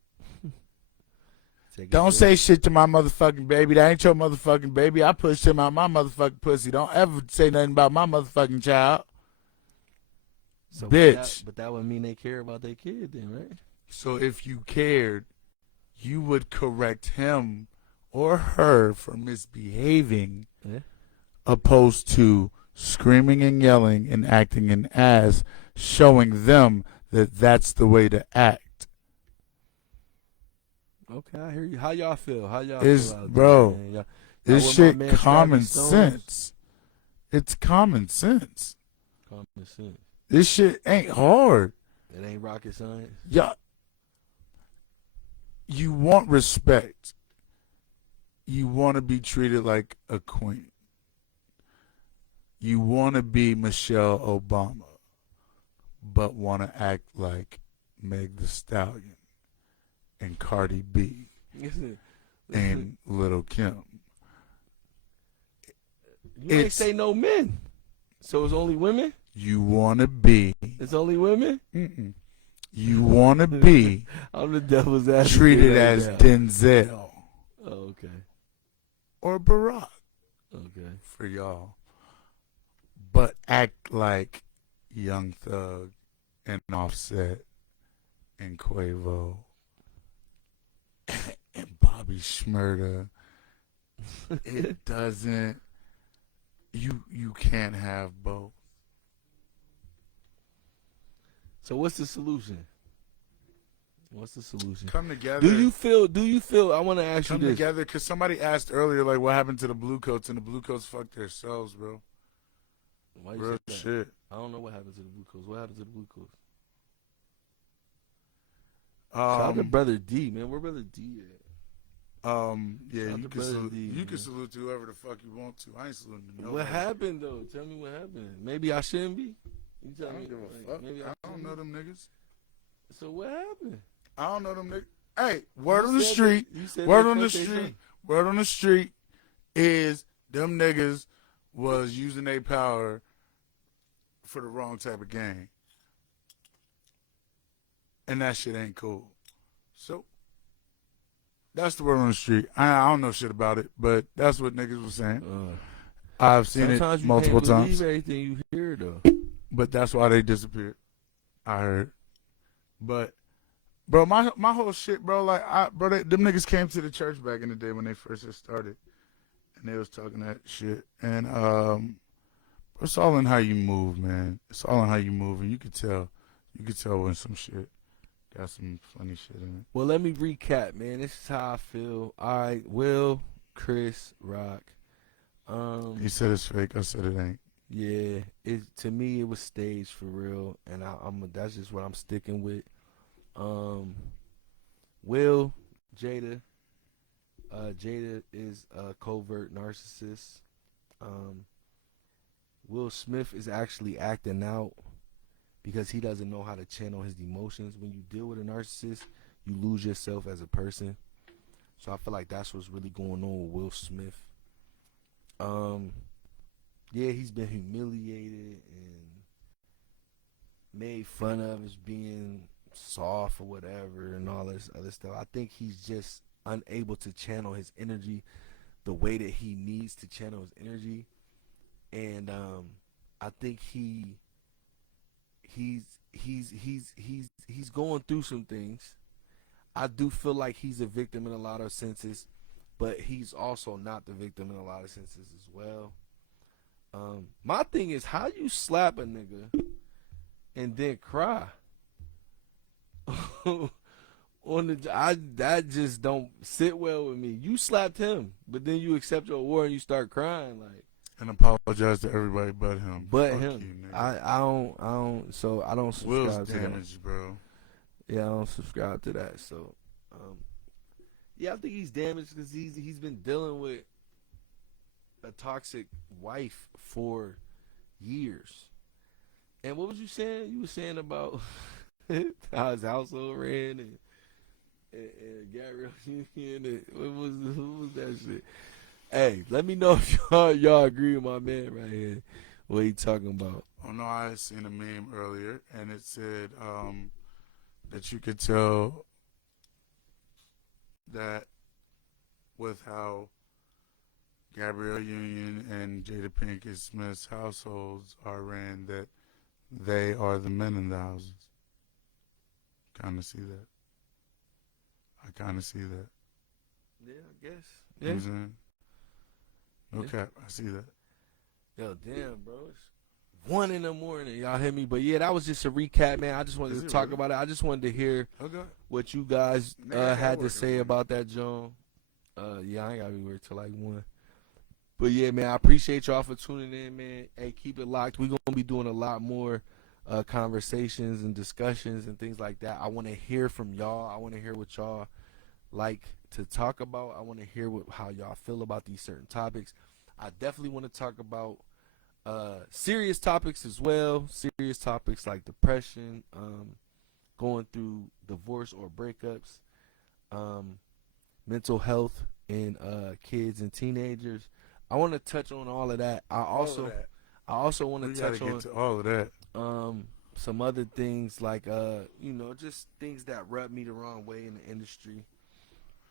Don't say shit to my motherfucking baby. That ain't your motherfucking baby. I pushed him out my motherfucking pussy. Don't ever say nothing about my motherfucking child. So, bitch. But that would mean they care about their kid then, right? So if you cared, you would correct him or her for misbehaving, opposed to screaming and yelling and acting an ass, showing them that that's the way to act. Okay, I hear you. How y'all feel? Bro, this shit common sense. It's common sense. Common sense. This shit ain't hard. It ain't rocket science. Yeah. You want respect. You want to be treated like a queen. You want to be Michelle Obama, but want to act like Meg Thee Stallion and Cardi B and Lil' Kim. You ain't say no men. So it's only women? You want to be. It's only women? Mm-mm. You want to be I'm the devil's advocate treated as Denzel. Oh, okay. Or Barack. Okay. For y'all. But act like Young Thug and Offset and Quavo and Bobby Shmurda. It doesn't. You can't have both. So what's the solution? What's the solution? Come together. Do you feel, I want to ask you this. Come together, because somebody asked earlier, like, what happened to the Blue Coats, and the Blue Coats fucked themselves, bro. Why you Real say that? shit. I don't know what happened to the Blue Coats. What happened to the Blue Coats? Shout out to Brother D, man. Where Brother D at? Yeah, you can salute to whoever the fuck you want to. I ain't saluting to nobody. What happened, though? Tell me what happened. Maybe I shouldn't be. You tell I don't me. give a fuck. Maybe I don't know them niggas. So what happened? I don't know them niggas. Hey, word on the street. Word on the street. Word on the street is them niggas was using their power for the wrong type of game. And that shit ain't cool. So that's the word on the street. I don't know shit about it, but that's what niggas was saying. I've seen it multiple times. Sometimes you can't believe everything you hear, though. But that's why they disappeared. I heard. But, bro, my whole shit, bro, like, them niggas came to the church back in the day when they first just started. And they was talking that shit. And it's all in how you move, man. It's all in how you move. And you could tell when some shit got some funny shit in it. Well, let me recap, man. This is how I feel. All right, Will, Chris, Rock. He said it's fake. I said it ain't. Yeah, to me it was staged for real, and that's just what I'm sticking with. Will, Jada. Jada is a covert narcissist. Will Smith is actually acting out because he doesn't know how to channel his emotions. When you deal with a narcissist, you lose yourself as a person. So I feel like that's what's really going on with Will Smith. Yeah, he's been humiliated and made fun of as being soft or whatever and all this other stuff. I think he's just unable to channel his energy the way that he needs to channel his energy. And I think he's going through some things. I do feel like he's a victim in a lot of senses, but he's also not the victim in a lot of senses as well. My thing is, how you slap a nigga and then cry on that just don't sit well with me. You slapped him, but then you accept your award and you start crying and apologize to everybody but him. But Fuck him, you, I don't. So I don't subscribe Will's to damaged, that. bro. Yeah, I don't subscribe to that. So, yeah, I think he's damaged because he's been dealing with a toxic wife for years, And what was you saying? You were saying about how his household ran and Gabrielle Union. Who was that shit? Hey, let me know if y'all agree with my man right here. What he talking about? Oh no, I had seen a meme earlier, and it said that you could tell that with how Gabrielle Union and Jada Pinkett Smith's households are ran, that they are the men in the houses. Kind of see that. I kind of see that. Yeah, I guess. You know what I'm saying? No cap, I see that. Yo, damn, bro. It's 1 a.m. Y'all hear me? But yeah, that was just a recap, man. I just wanted to talk about it. I just wanted to hear what you guys had to say about that, John. Yeah, I ain't got to be worried till like 1. But yeah, man, I appreciate y'all for tuning in, man. Hey, keep it locked. We're going to be doing a lot more conversations and discussions and things like that. I want to hear from y'all. I want to hear what y'all like to talk about. I want to hear how y'all feel about these certain topics. I definitely want to talk about serious topics as well. Serious topics like depression, going through divorce or breakups, mental health in kids and teenagers. I want to touch on all of that. I also want to touch on all of that. Some other things like just things that rub me the wrong way in the industry.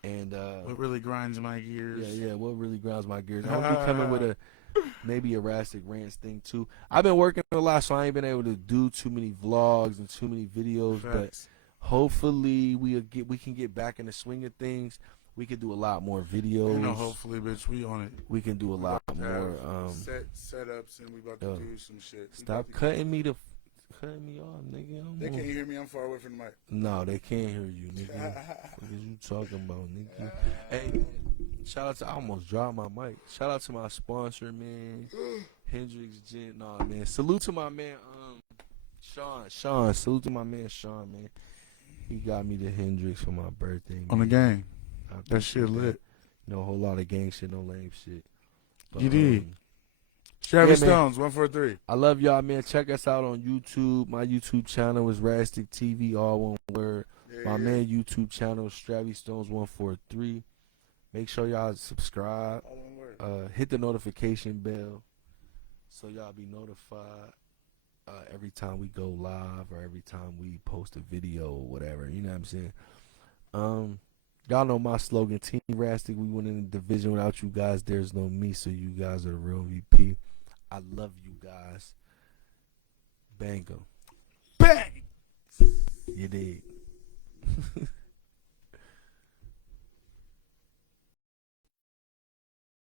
And what really grinds my gears? Yeah, what really grinds my gears. I'll be coming with maybe a Rastic Rants thing too. I've been working a lot, so I ain't been able to do too many vlogs and too many videos. But hopefully we can get back in the swing of things. We can do a lot more videos. Hopefully, bitch, we on it. We can do a lot more setups, and we about to do some shit. Stop cutting me off, nigga. They can't hear me. I'm far away from the mic. No, they can't hear you, nigga. What are you talking about, nigga? Hey, shout out to, I almost dropped my mic. Shout out to my sponsor, man. Hendrix Gin. Nah, man. Salute to my man, Sean. Salute to my man, Sean, man. He got me the Hendrix for my birthday, man. On the game. That shit lit. A whole lot of gang shit, no lame shit. But, you did. Chevy Stones, 143. I love y'all, man. Check us out on YouTube. My YouTube channel is Rastic TV, all one word. My man YouTube channel is Stravy Stones 143. Make sure y'all subscribe. All one word. Hit the notification bell so y'all be notified every time we go live or every time we post a video or whatever. You know what I'm saying? Y'all know my slogan, Team Rastic. We win in the division. Without you guys, there's no me. So you guys are the real VP. I love you guys. Bango. Bang! You did.